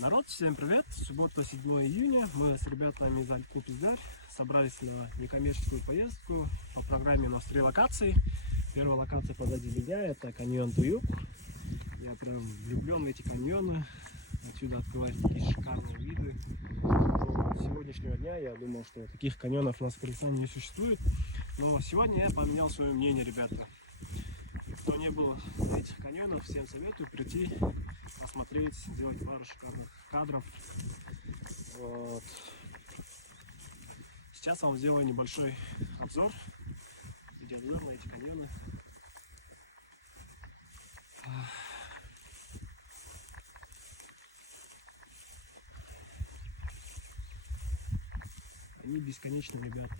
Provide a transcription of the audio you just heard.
Народ, всем привет! Суббота, 7 июня. Мы с ребятами из Альтку Пиздарь собрались на некоммерческую поездку. По программе у нас 3 локации. Первая локация позади меня — это каньон Туюк. Я прям влюблен в эти каньоны. Отсюда открываются такие шикарные виды. Но с сегодняшнего дня я думал, что таких каньонов у нас в Казахстане не существует. Но сегодня я поменял свое мнение, ребята. Кто не был на этих каньонах, всем советую прийти, посмотреть, сделать пару шикарных кадров. Вот. Сейчас я вам сделаю небольшой обзор, видеообзор на эти каньоны. Они бесконечны, ребята.